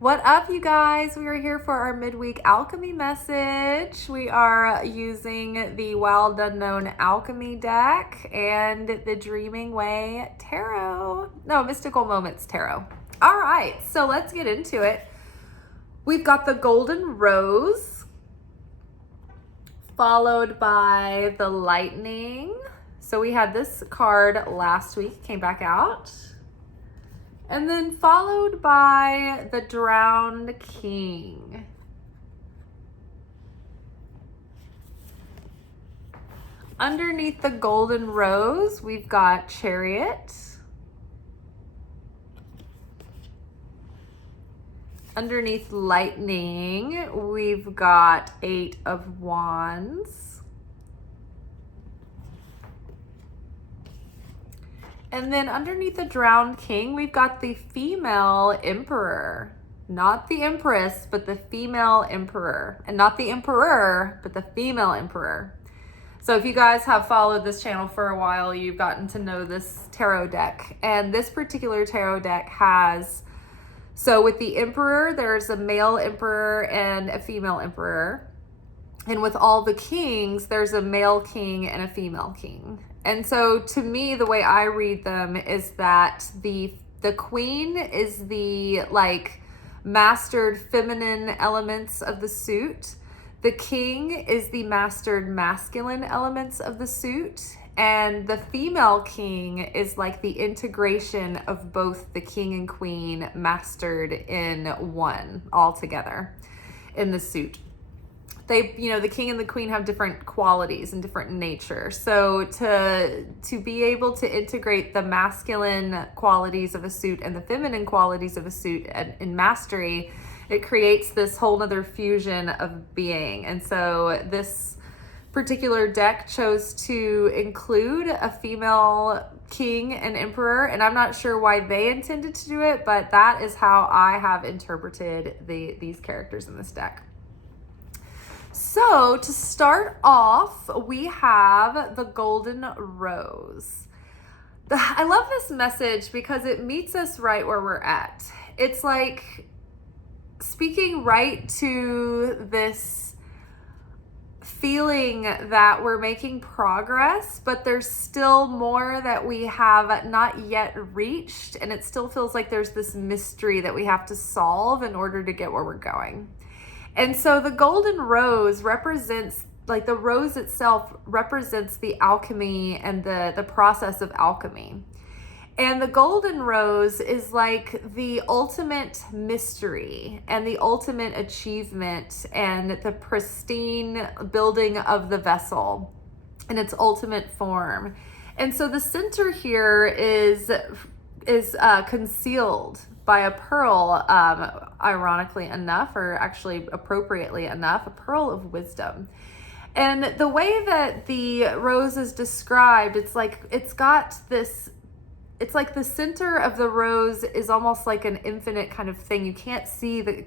What up, you guys? We are here for our midweek alchemy message. We are using the Wild Unknown Alchemy deck and the Dreaming Way Tarot. No, Mystical Moments Tarot. All right, so let's get into it. We've got the Golden Rose, followed by the Lightning. So we had this card last week, came back out. And then followed by the Drowned King. Underneath the Golden Rose, we've got Chariot. Underneath Lightning, we've got Eight of Wands. And then underneath the Drowned King, we've got the female emperor. Not the empress, but the female emperor. And not the emperor, but the female emperor. So if you guys have followed this channel for a while, you've gotten to know this tarot deck. And this particular tarot deck has, so with the emperor, there's a male emperor and a female emperor. And with all the kings, there's a male king and a female king. And so to me, the way I read them is that the queen is the mastered feminine elements of the suit. The king is the mastered masculine elements of the suit. And the female king is like the integration of both the king and queen mastered in one all together in the suit. They, the king and the queen have different qualities and different nature. So to be able to integrate the masculine qualities of a suit and the feminine qualities of a suit in mastery, it creates this whole other fusion of being. And so this particular deck chose to include a female king and emperor, and I'm not sure why they intended to do it, but that is how I have interpreted these characters in this deck. So to start off, we have the Golden Rose. I love this message because it meets us right where we're at. It's like speaking right to this feeling that we're making progress, but there's still more that we have not yet reached, and it still feels like there's this mystery that we have to solve in order to get where we're going. And so the Golden Rose represents, the rose itself represents the alchemy and the process of alchemy. And the Golden Rose is like the ultimate mystery and the ultimate achievement and the pristine building of the vessel in its ultimate form. And so the center here is concealed by a pearl, ironically enough, or actually appropriately enough, a pearl of wisdom. And the way that the rose is described, it's like the center of the rose is almost like an infinite kind of thing. You can't see the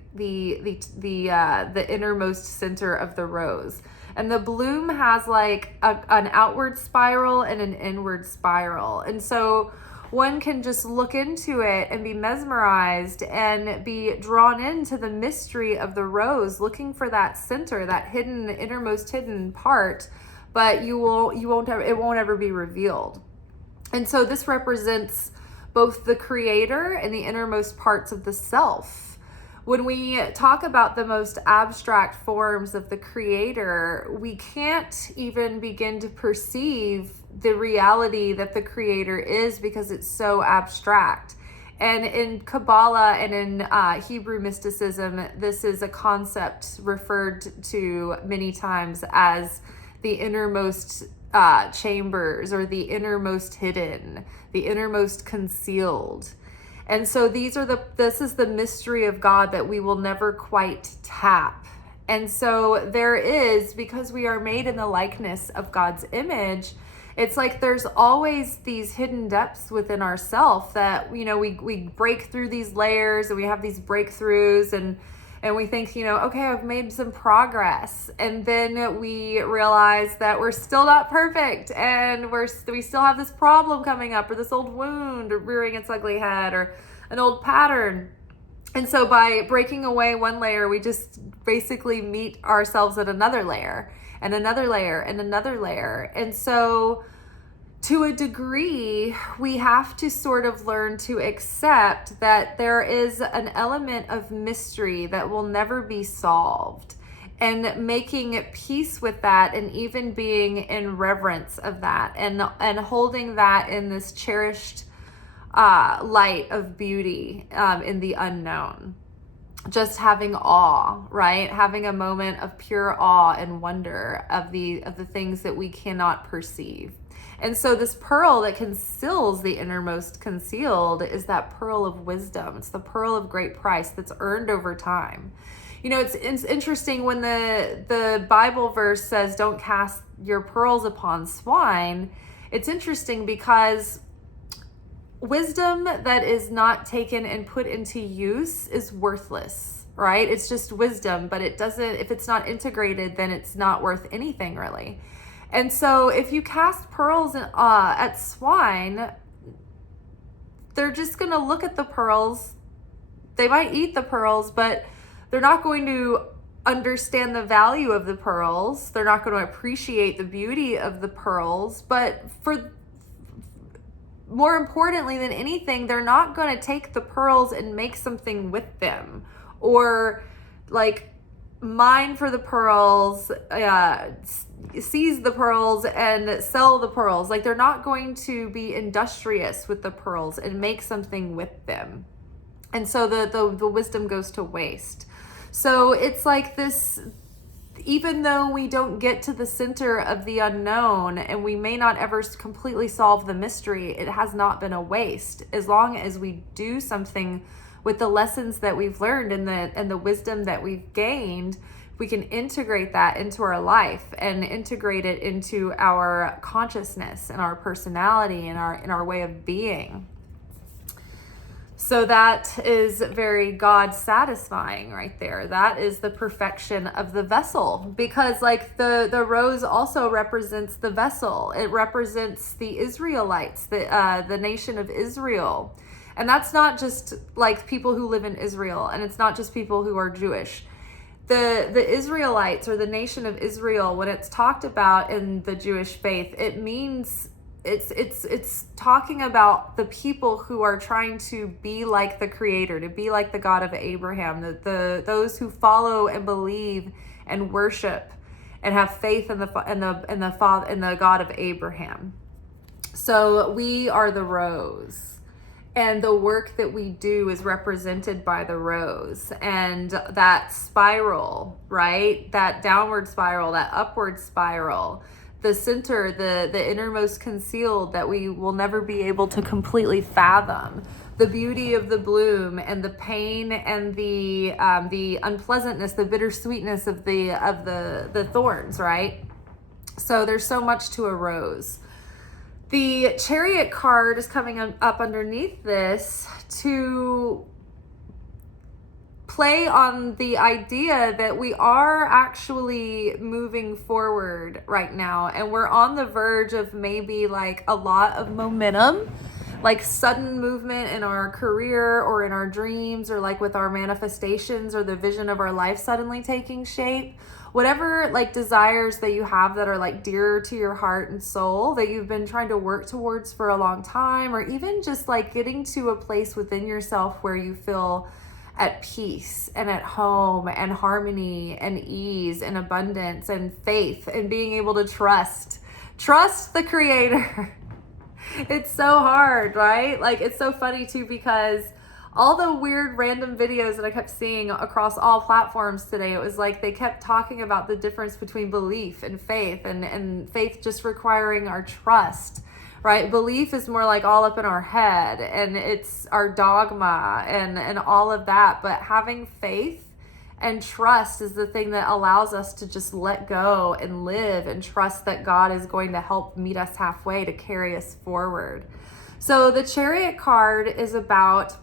innermost center of the rose. And the bloom has like an outward spiral and an inward spiral. And so one can just look into it and be mesmerized and be drawn into the mystery of the rose, looking for that center, that innermost hidden part, but it won't ever be revealed. And so this represents both the creator and the innermost parts of the self. When we talk about the most abstract forms of the creator, we can't even begin to perceive the reality that the creator is because it's so abstract. And in Kabbalah and in Hebrew mysticism, this is a concept referred to many times as the innermost chambers, or the innermost hidden, the innermost concealed. And so this is the mystery of God that we will never quite tap. And so there is, because we are made in the likeness of God's image, it's like there's always these hidden depths within ourselves that, we break through these layers and we have these breakthroughs and we think, okay, I've made some progress. And then we realize that we're still not perfect and we still have this problem coming up, or this old wound rearing its ugly head, or an old pattern. And so by breaking away one layer, we just basically meet ourselves at another layer and another layer and another layer. And so to a degree, we have to sort of learn to accept that there is an element of mystery that will never be solved, and making peace with that, and even being in reverence of that, and holding that in this cherished light of beauty in the unknown. Just having awe, right? Having a moment of pure awe and wonder of the things that we cannot perceive. And so this pearl that conceals the innermost concealed is that pearl of wisdom. It's the pearl of great price that's earned over time. You know, it's interesting when the Bible verse says, don't cast your pearls upon swine. It's interesting because wisdom that is not taken and put into use is worthless, right? It's just wisdom, but it doesn't, if it's not integrated, then it's not worth anything really. And so if you cast pearls at swine, they're just going to look at the pearls. They might eat the pearls, but they're not going to understand the value of the pearls. They're not going to appreciate the beauty of the pearls. But more importantly than anything, they're not going to take the pearls and make something with them, or like mine for the pearls, seize the pearls and sell the pearls. Like, they're not going to be industrious with the pearls and make something with them. And so the wisdom goes to waste. So it's like this, even though we don't get to the center of the unknown and we may not ever completely solve the mystery, it has not been a waste. As long as we do something with the lessons that we've learned and the wisdom that we've gained, we can integrate that into our life and integrate it into our consciousness and our personality and our way of being. So that is very God satisfying right there. That is the perfection of the vessel, because like the rose also represents the vessel. It represents the Israelites, the nation of Israel. And that's not just like people who live in Israel, and it's not just people who are Jewish. The Israelites, or the nation of Israel, when it's talked about in the Jewish faith, it means it's talking about the people who are trying to be like the Creator, to be like the God of Abraham, those who follow and believe and worship and have faith in the God of Abraham. So we are the rose. And the work that we do is represented by the rose, and that spiral, right? That downward spiral, that upward spiral, the center, the innermost concealed that we will never be able to completely fathom, the beauty of the bloom and the pain and the unpleasantness, the bittersweetness of the thorns, right? So there's so much to a rose. The Chariot card is coming up underneath this to play on the idea that we are actually moving forward right now, and we're on the verge of maybe like a lot of momentum, like sudden movement in our career or in our dreams, or like with our manifestations or the vision of our life suddenly taking shape. Whatever like desires that you have that are like dear to your heart and soul that you've been trying to work towards for a long time, or even just like getting to a place within yourself where you feel at peace and at home and harmony and ease and abundance and faith and being able to trust the Creator. It's so hard, right? Like, it's so funny too, because all the weird random videos that I kept seeing across all platforms today, it was like they kept talking about the difference between belief and faith, and faith just requiring our trust, right? Belief is more like all up in our head, and it's our dogma and all of that. But having faith and trust is the thing that allows us to just let go and live and trust that God is going to help meet us halfway to carry us forward. So the Chariot card is about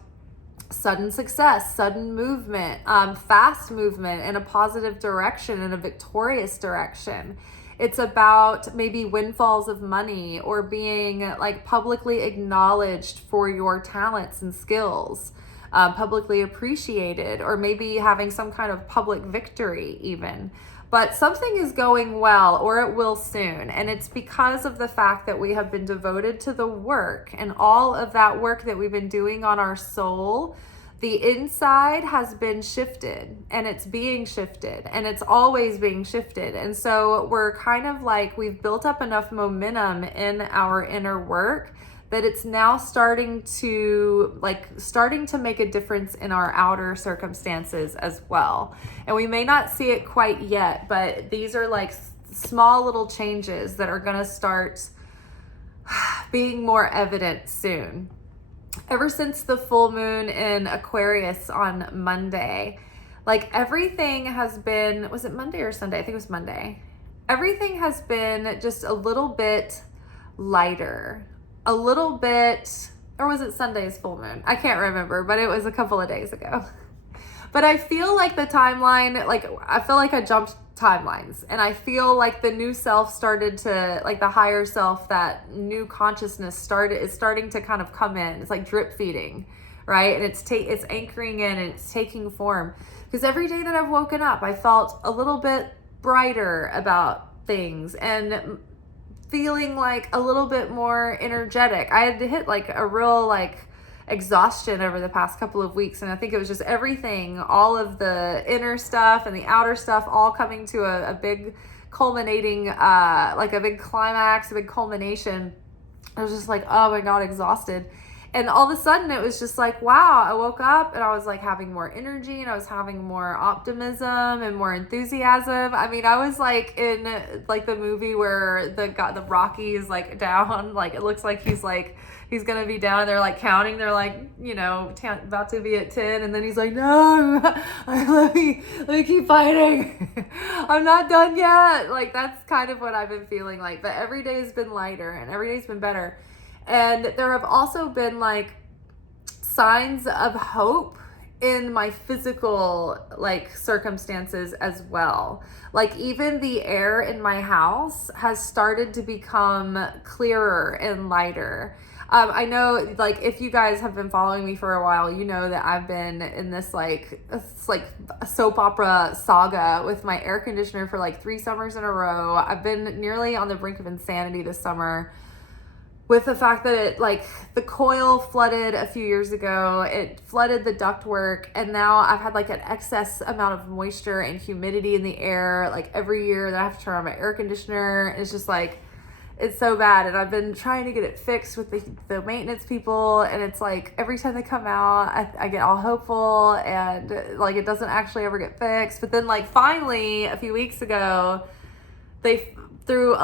sudden success, sudden movement, fast movement in a positive direction, in a victorious direction. It's about maybe windfalls of money, or being like publicly acknowledged for your talents and skills. publicly appreciated, or maybe having some kind of public victory even. But something is going well, or it will soon. And it's because of the fact that we have been devoted to the work, and all of that work that we've been doing on our soul. The inside has been shifted, and it's being shifted, and it's always being shifted. And so we're kind of like, we've built up enough momentum in our inner work that it's now starting to make a difference in our outer circumstances as well. And we may not see it quite yet, but these are like small little changes that are going to start being more evident soon. Ever since the full moon in Aquarius on Monday, like everything has been, was it Monday or Sunday? I think it was Monday. Everything has been just a little bit lighter. A little bit, or was it Sunday's full moon? I can't remember, but it was a couple of days ago. But I feel like the timeline, I feel like I jumped timelines, and I feel like the new self started to, like the higher self, that new consciousness is starting to kind of come in. It's like drip feeding, right? And it's anchoring in, and it's taking form. Because every day that I've woken up, I felt a little bit brighter about things, and feeling like a little bit more energetic. I had to hit like a real exhaustion over the past couple of weeks, and I think it was just everything, all of the inner stuff and the outer stuff, all coming to a big culminating, like a big climax, a big culmination. I was just like, oh my God, exhausted. And all of a sudden it was just like, wow, I woke up and I was like having more energy, and I was having more optimism and more enthusiasm. I mean, I was like in like the movie where the Rocky is like down, like it looks like he's gonna be down, and they're like counting, they're like, about to be at 10, and then he's like, no, let me keep fighting. I'm not done yet. Like, that's kind of what I've been feeling like. But every day has been lighter, and every day's been better. And there have also been like signs of hope in my physical circumstances as well. Like even the air in my house has started to become clearer and lighter. I know, like, if you guys have been following me for a while, you know that I've been in this a soap opera saga with my air conditioner for 3 summers in a row. I've been nearly on the brink of insanity this summer with the fact that it, the coil flooded a few years ago. It flooded the ductwork, and now I've had an excess amount of moisture and humidity in the air every year that I have to turn on my air conditioner. It's just it's so bad, and I've been trying to get it fixed with the maintenance people, and it's every time they come out, I get all hopeful, and it doesn't actually ever get fixed. But then finally a few weeks ago, they threw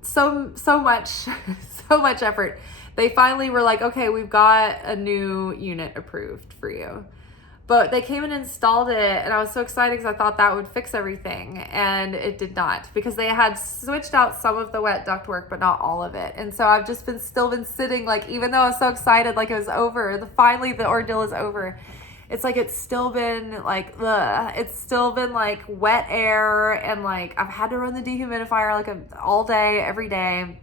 so much effort. They finally were like, okay, we've got a new unit approved for you. But they came and installed it, and I was so excited because I thought that would fix everything, and it did not, because they had switched out some of the wet ductwork, but not all of it. And so I've just still been sitting, even though I was so excited, it was over, finally the ordeal is over. It's it's still been it's still been wet air, and I've had to run the dehumidifier all day, every day.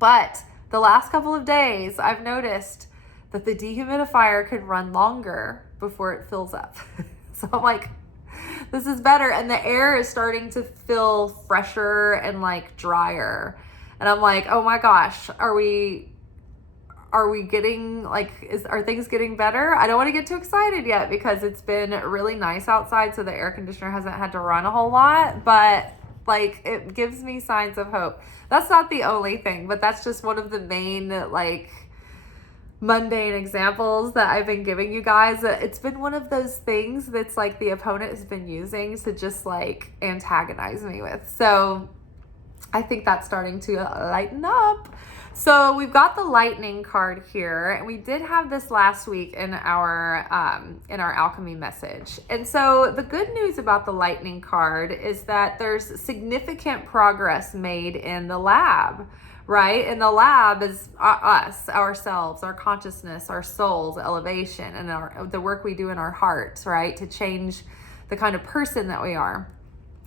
But the last couple of days, I've noticed that the dehumidifier could run longer before it fills up. So I'm this is better. And the air is starting to feel fresher and drier. And I'm oh my gosh, are we getting are things getting better? I don't want to get too excited yet because it's been really nice outside, so the air conditioner hasn't had to run a whole lot, but it gives me signs of hope. That's not the only thing, but that's just one of the main mundane examples that I've been giving you guys. It's been one of those things that's the opponent has been using to just antagonize me with. So I think that's starting to lighten up. So we've got the lightning card here, and we did have this last week in our alchemy message. And so the good news about the lightning card is that there's significant progress made in the lab, right? And the lab is us, ourselves, our consciousness, our souls, elevation, and the work we do in our hearts, right? To change the kind of person that we are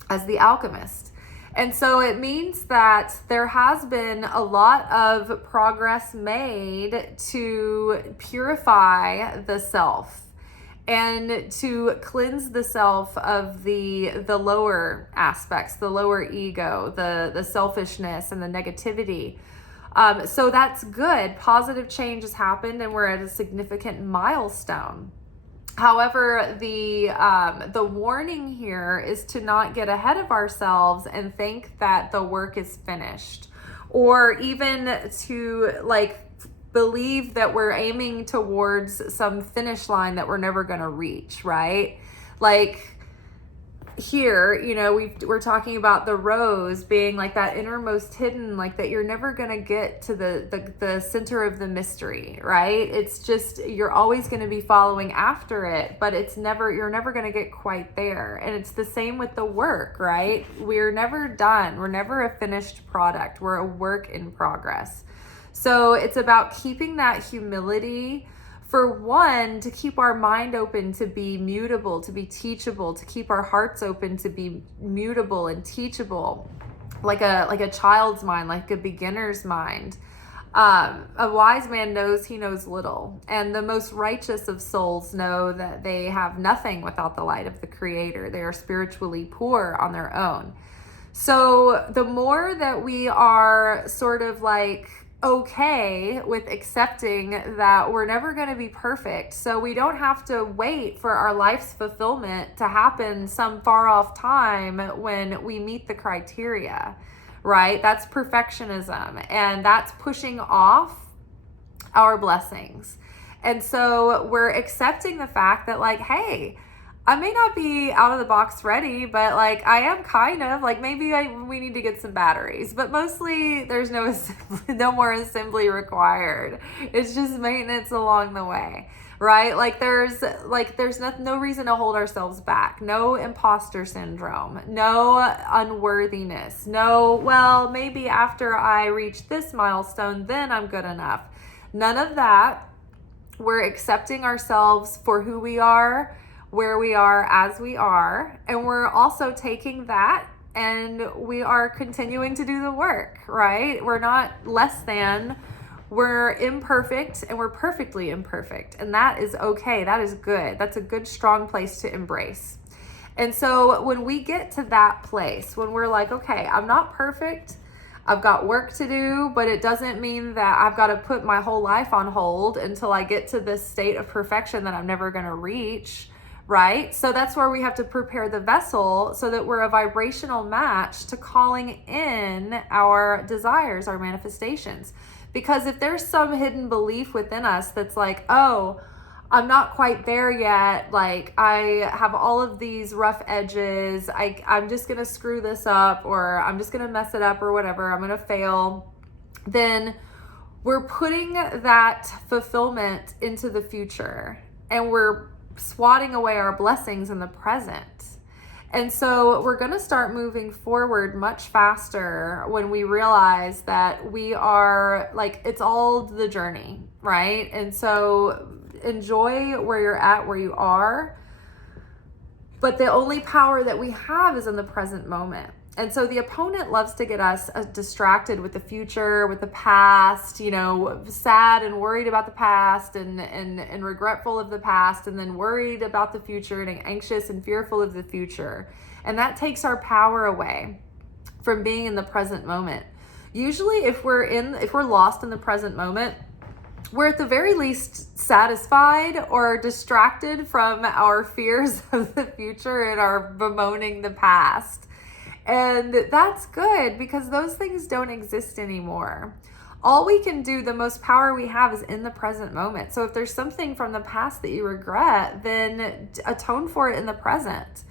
as the alchemist. And so it means that there has been a lot of progress made to purify the self and to cleanse the self of the lower aspects, the lower ego, the selfishness and the negativity. So that's good. Positive change has happened and we're at a significant milestone. However, the warning here is to not get ahead of ourselves and think that the work is finished, or even to like believe that we're aiming towards some finish line that we're never going to reach, right? Like here, you know, we're talking about the rose being like that innermost hidden, like that you're never going to get to the center of the mystery, right? It's just, you're always going to be following after it, but you're never going to get quite there. And it's the same with the work, right? We're never done. We're never a finished product. We're a work in progress. So it's about keeping that humility. For one, to keep our mind open to be mutable, to be teachable, to keep our hearts open to be mutable and teachable, like a child's mind, like a beginner's mind. A wise man knows he knows little, and the most righteous of souls know that they have nothing without the light of the Creator. They are spiritually poor on their own. So the more that we are sort of like okay with accepting that we're never going to be perfect, so we don't have to wait for our life's fulfillment to happen some far off time when we meet the criteria, right? That's perfectionism, and that's pushing off our blessings. And so we're accepting the fact that like, hey, I may not be out of the box ready, but like I am kind of like, maybe we need to get some batteries, but mostly there's no more assembly required. It's just maintenance along the way, right? Like there's no reason to hold ourselves back. No imposter syndrome, no unworthiness, no, well, maybe after I reach this milestone, then I'm good enough. None of that. We're accepting ourselves for who we are, where we are, as we are, and we're also taking that and we are continuing to do the work, right? We're not less than, we're imperfect, and we're perfectly imperfect, and that is okay. That is good. That's a good, strong place to embrace. And so when we get to that place, when we're like, okay, I'm not perfect, I've got work to do, but it doesn't mean that I've got to put my whole life on hold until I get to this state of perfection that I'm never going to reach, right? So that's where we have to prepare the vessel so that we're a vibrational match to calling in our desires, our manifestations. Because if there's some hidden belief within us that's like, oh, I'm not quite there yet, like I have all of these rough edges, I'm just going to screw this up, or I'm just going to mess it up, or whatever, I'm going to fail, then we're putting that fulfillment into the future, and we're swatting away our blessings in the present. And so we're going to start moving forward much faster when we realize that we are like, it's all the journey, right? And so enjoy where you're at, where you are, but the only power that we have is in the present moment. And so the opponent loves to get us distracted with the future, with the past, you know, sad and worried about the past, and regretful of the past, and then worried about the future and anxious and fearful of the future. And that takes our power away from being in the present moment. Usually if we're lost in the present moment, we're at the very least satisfied or distracted from our fears of the future and our bemoaning the past. And that's good, because those things don't exist anymore. All we can do, the most power we have, is in the present moment. So if there's something from the past that you regret, then atone for it in the present.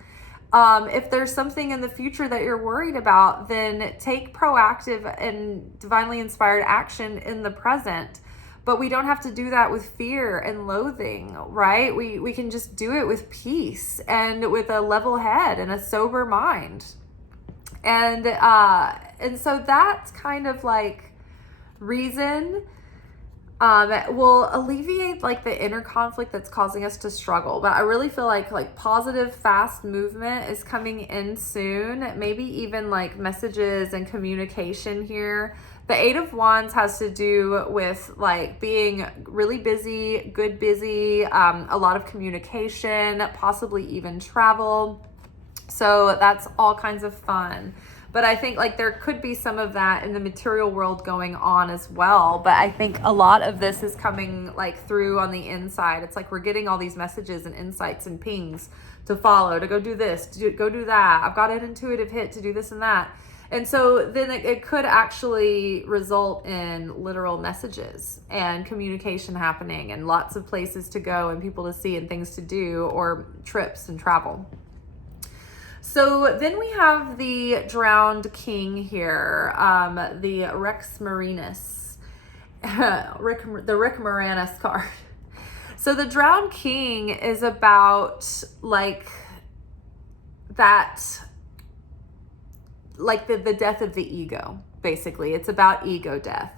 If there's something in the future that you're worried about, then take proactive and divinely inspired action in the present. But we don't have to do that with fear and loathing, right? We can just do it with peace and with a level head and a sober mind. And so that's kind of like reason will alleviate like the inner conflict that's causing us to struggle. But I really feel like positive, fast movement is coming in soon. Maybe even like messages and communication here. The Eight of Wands has to do with like being really busy, good busy, a lot of communication, possibly even travel. So that's all kinds of fun. But I think like there could be some of that in the material world going on as well. But I think a lot of this is coming like through on the inside. It's like we're getting all these messages and insights and pings to follow, to go do this, to go do that. I've got an intuitive hit to do this and that. And so then it could actually result in literal messages and communication happening and lots of places to go and people to see and things to do, or trips and travel. So then we have the drowned king here, the Rex Marinus, the Rick Moranis card. So the drowned king is about like that, like the death of the ego, basically. It's about ego death.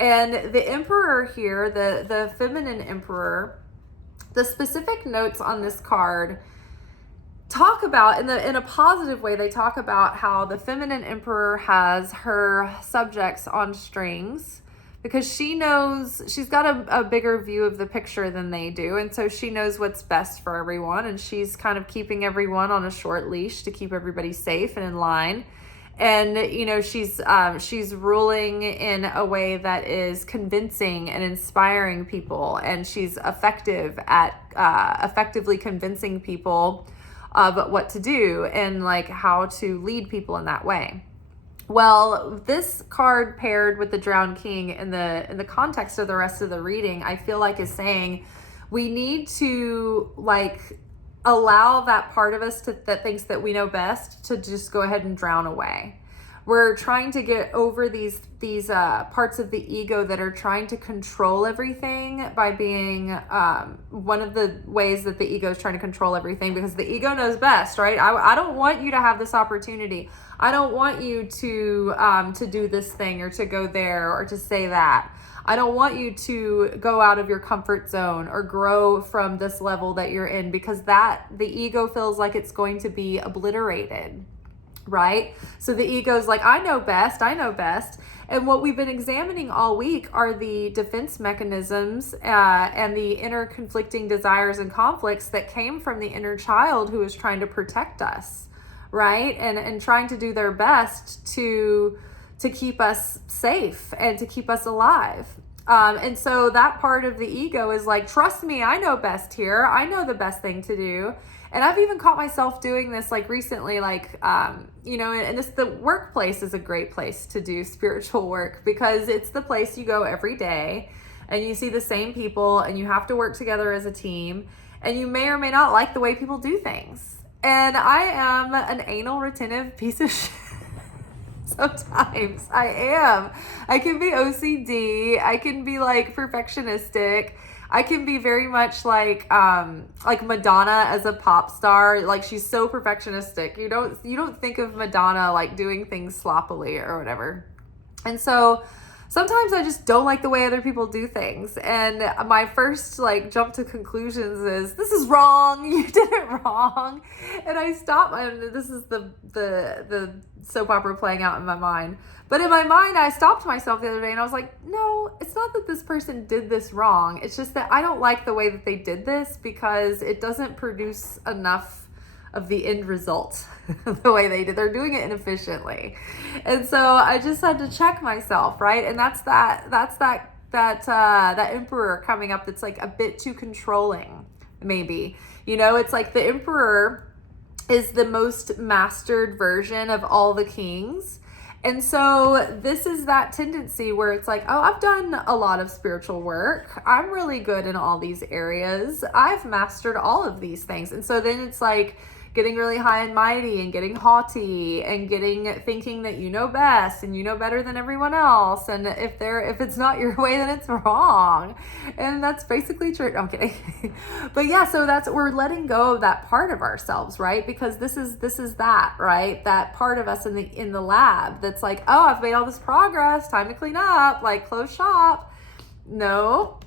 And the emperor here, the feminine emperor, the specific notes on this card talk about, in a positive way, they talk about how the feminine emperor has her subjects on strings because she knows, she's got a bigger view of the picture than they do. And so she knows what's best for everyone. And she's kind of keeping everyone on a short leash to keep everybody safe and in line. And, you know, she's ruling in a way that is convincing and inspiring people. And she's effective at effectively convincing people of what to do and like how to lead people in that way. Well, this card paired with the drowned king in the context of the rest of the reading, I feel like is saying we need to like allow that part of us that thinks that we know best to just go ahead and drown away. We're trying to get over these parts of the ego that are trying to control everything by being one of the ways that the ego is trying to control everything, because the ego knows best, right? I don't want you to have this opportunity. I don't want you to do this thing or to go there or to say that. I don't want you to go out of your comfort zone or grow from this level that you're in, because the ego feels like it's going to be obliterated, right? So the ego's like, I know best. And what we've been examining all week are the defense mechanisms and the inner conflicting desires and conflicts that came from the inner child who is trying to protect us, right? And trying to do their best to keep us safe and to keep us alive. And so that part of the ego is like, trust me, I know best here. I know the best thing to do. And I've even caught myself doing this like recently, like, you know, and the workplace is a great place to do spiritual work, because it's the place you go every day and you see the same people and you have to work together as a team, and you may or may not like the way people do things. And I am an anal retentive piece of shit. Sometimes I am. I can be OCD. I can be like perfectionistic. I can be very much like Madonna as a pop star. Like, she's so perfectionistic. You don't think of Madonna like doing things sloppily or whatever. And so sometimes I just don't like the way other people do things. And my first like jump to conclusions is, this is wrong. You did it wrong. And I stop. And this is the soap opera playing out in my mind. But in my mind, I stopped myself the other day and I was like, no, it's not that this person did this wrong. It's just that I don't like the way that they did this, because it doesn't produce enough of the end result the way they did. They're doing it inefficiently. And so I just had to check myself, right? And that's that emperor coming up that's like a bit too controlling, maybe. You know, it's like the emperor is the most mastered version of all the kings. And so this is that tendency where it's like, oh, I've done a lot of spiritual work. I'm really good in all these areas. I've mastered all of these things. And so then it's like getting really high and mighty and getting haughty and thinking that you know best and you know better than everyone else. And if it's not your way, then it's wrong. And that's basically true. No, I'm kidding. But yeah, so we're letting go of that part of ourselves, right? Because this is that, right? That part of us in the lab that's like, oh, I've made all this progress. Time to close shop. no,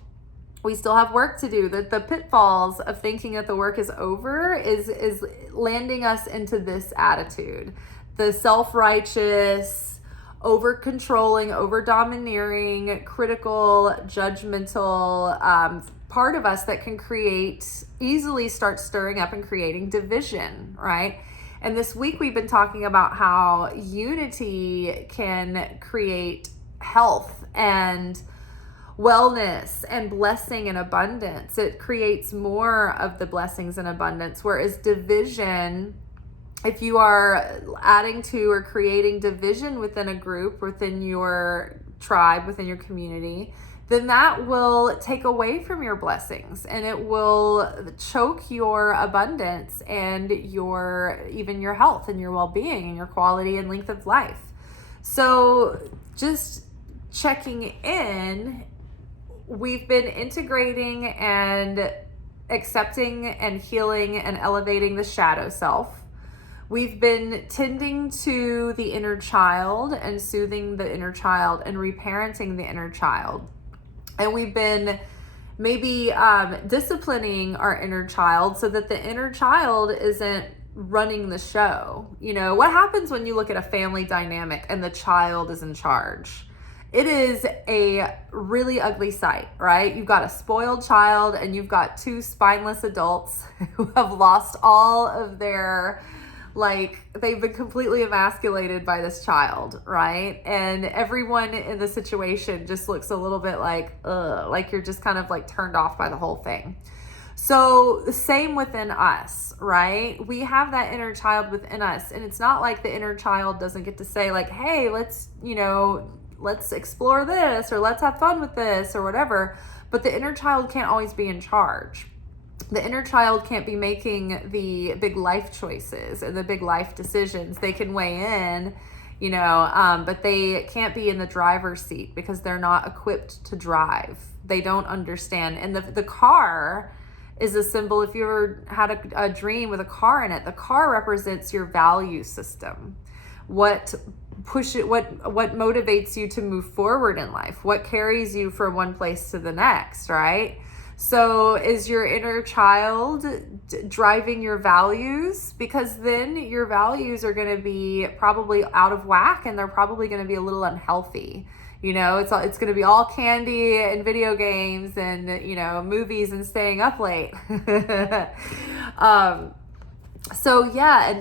we still have work to do. That the pitfalls of thinking that the work is over is landing us into this attitude. The self-righteous, over-controlling, over-domineering, critical, judgmental part of us that can easily start stirring up and creating division, right? And this week we've been talking about how unity can create health and wellness and blessing and abundance. It creates more of the blessings and abundance, whereas division, if you are adding to or creating division within a group, within your tribe, within your community, then that will take away from your blessings, and it will choke your abundance and even your health and your well-being and your quality and length of life. So just checking in, we've been integrating and accepting and healing and elevating the shadow self. We've been tending to the inner child and soothing the inner child and reparenting the inner child. And we've been maybe disciplining our inner child so that the inner child isn't running the show. You know, what happens when you look at a family dynamic and the child is in charge? It is a really ugly sight, right? You've got a spoiled child and you've got two spineless adults who have lost all of their, they've been completely emasculated by this child, right? And everyone in the situation just looks a little bit like you're just kind of turned off by the whole thing. So the same within us, right? We have that inner child within us, and it's not like the inner child doesn't get to say hey, let's explore this, or let's have fun with this, or whatever. But the inner child can't always be in charge. The inner child can't be making the big life choices and the big life decisions. They can weigh in, but they can't be in the driver's seat because they're not equipped to drive. They don't understand. And the car is a symbol. If you ever had a dream with a car in it, the car represents your value system. What motivates you to move forward in life? What carries you from one place to the next, right? So is your inner child driving your values? Because then your values are going to be probably out of whack, and they're probably going to be a little unhealthy. It's going to be all candy and video games and, movies and staying up late. And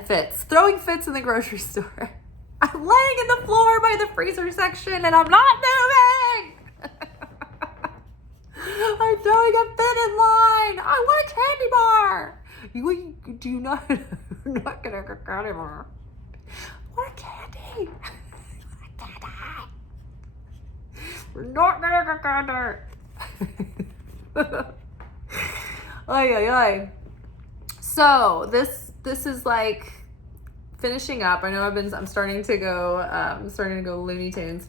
fits. Throwing fits in the grocery store. I'm laying in the floor by the freezer section and I'm not moving. I'm throwing a fit in line. I want a candy bar. I'm not gonna get a candy bar. I want a candy. We're not gonna get candy. Ay. So this is finishing up. I know I'm starting to go Looney Tunes.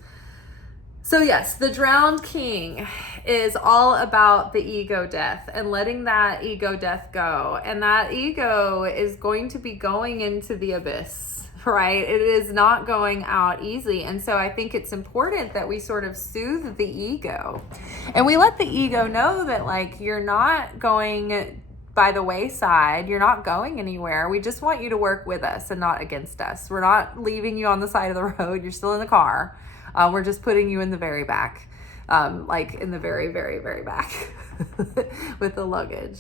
So yes, the drowned king is all about the ego death and letting that ego death go. And that ego is going to be going into the abyss, right? It is not going out easy. And so I think it's important that we sort of soothe the ego. And we let the ego know that you're not going by the wayside. You're not going anywhere. We just want you to work with us and not against us. We're not leaving you on the side of the road. You're still in the car. We're just putting you in the very back, in the very, very, very back with the luggage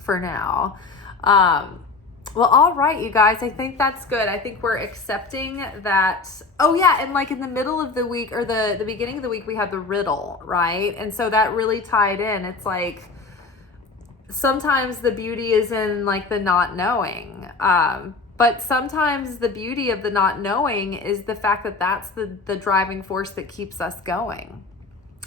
for now. Well, all right, you guys, I think that's good. I think we're accepting that. Oh yeah. And in the middle of the week, or the beginning of the week, we had the riddle, right? And so that really tied in. It's sometimes the beauty is in the not knowing. But sometimes the beauty of the not knowing is the fact that that's the driving force that keeps us going.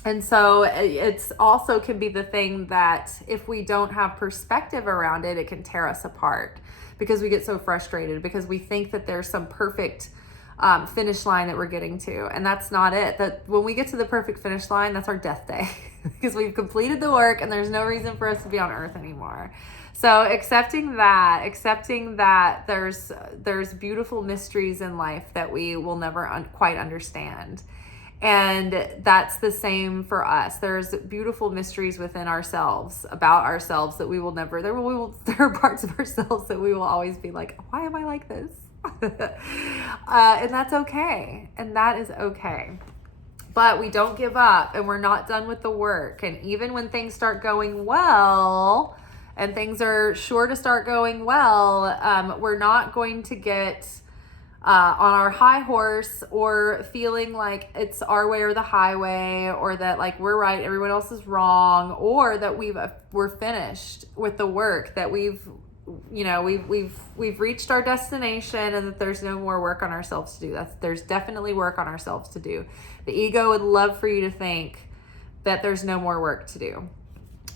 And so it's also can be the thing that if we don't have perspective around it, it can tear us apart because we get so frustrated because we think that there's some perfect finish line that we're getting to. And that's not it. That when we get to the perfect finish line, that's our death day because we've completed the work and there's no reason for us to be on earth anymore. So accepting that there's beautiful mysteries in life that we will never quite understand. And that's the same for us. There's beautiful mysteries within ourselves, about ourselves, that we will never, there are parts of ourselves that we will always be like, why am I like this? And that's okay. And that is okay. But we don't give up, and we're not done with the work. And even when things start going well, and things are sure to start going well, we're not going to get on our high horse or feeling like it's our way or the highway, or that like we're right, everyone else is wrong, or that we're finished with the work, that we've reached our destination, and that there's no more work on ourselves to do. There's definitely work on ourselves to do. The ego would love for you to think that there's no more work to do.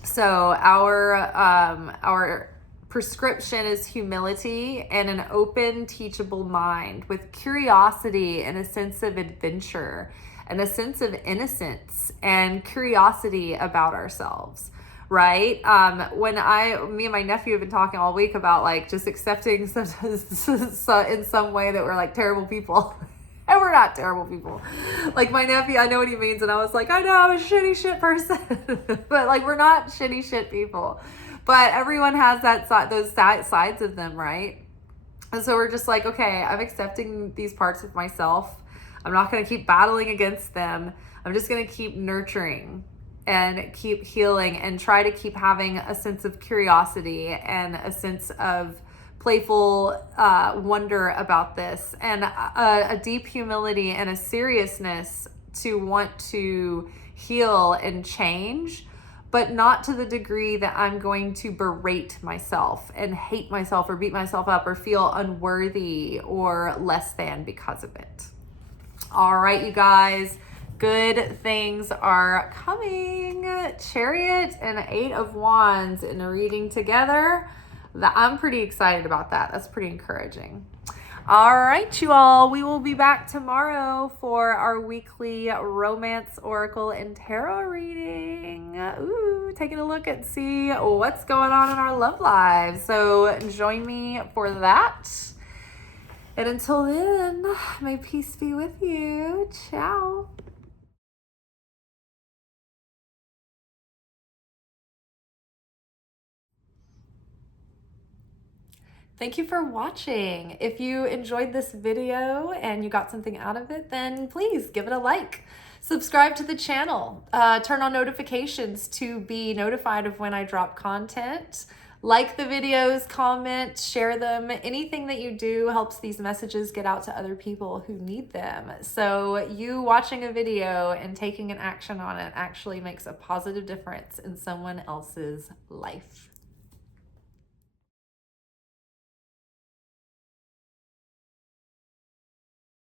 So our prescription is humility and an open, teachable mind with curiosity and a sense of adventure and a sense of innocence and curiosity about ourselves, right? Me and my nephew have been talking all week about like just accepting in some way that we're like terrible people. And we're not terrible people. Like my nephew, I know what he means. And I was like, I know I'm a shitty shit person. But like, we're not shitty shit people. But everyone has those sides of them, right? And so we're just like, okay, I'm accepting these parts of myself. I'm not going to keep battling against them. I'm just going to keep nurturing and keep healing and try to keep having a sense of curiosity and a sense of playful wonder about this, and a deep humility and a seriousness to want to heal and change, but not to the degree that I'm going to berate myself and hate myself or beat myself up or feel unworthy or less than because of it. All right, you guys, good things are coming. Chariot and 8 of Wands in a reading together. I'm pretty excited about that. That's pretty encouraging. All right, you all. We will be back tomorrow for our weekly romance, oracle, and tarot reading. Ooh, taking a look at see what's going on in our love lives. So join me for that. And until then, may peace be with you. Ciao. Thank you for watching. If you enjoyed this video and you got something out of it, then please give it a like. Subscribe to the channel. Turn on notifications to be notified of when I drop content. Like the videos, comment, share them. Anything that you do helps these messages get out to other people who need them. So you watching a video and taking an action on it actually makes a positive difference in someone else's life.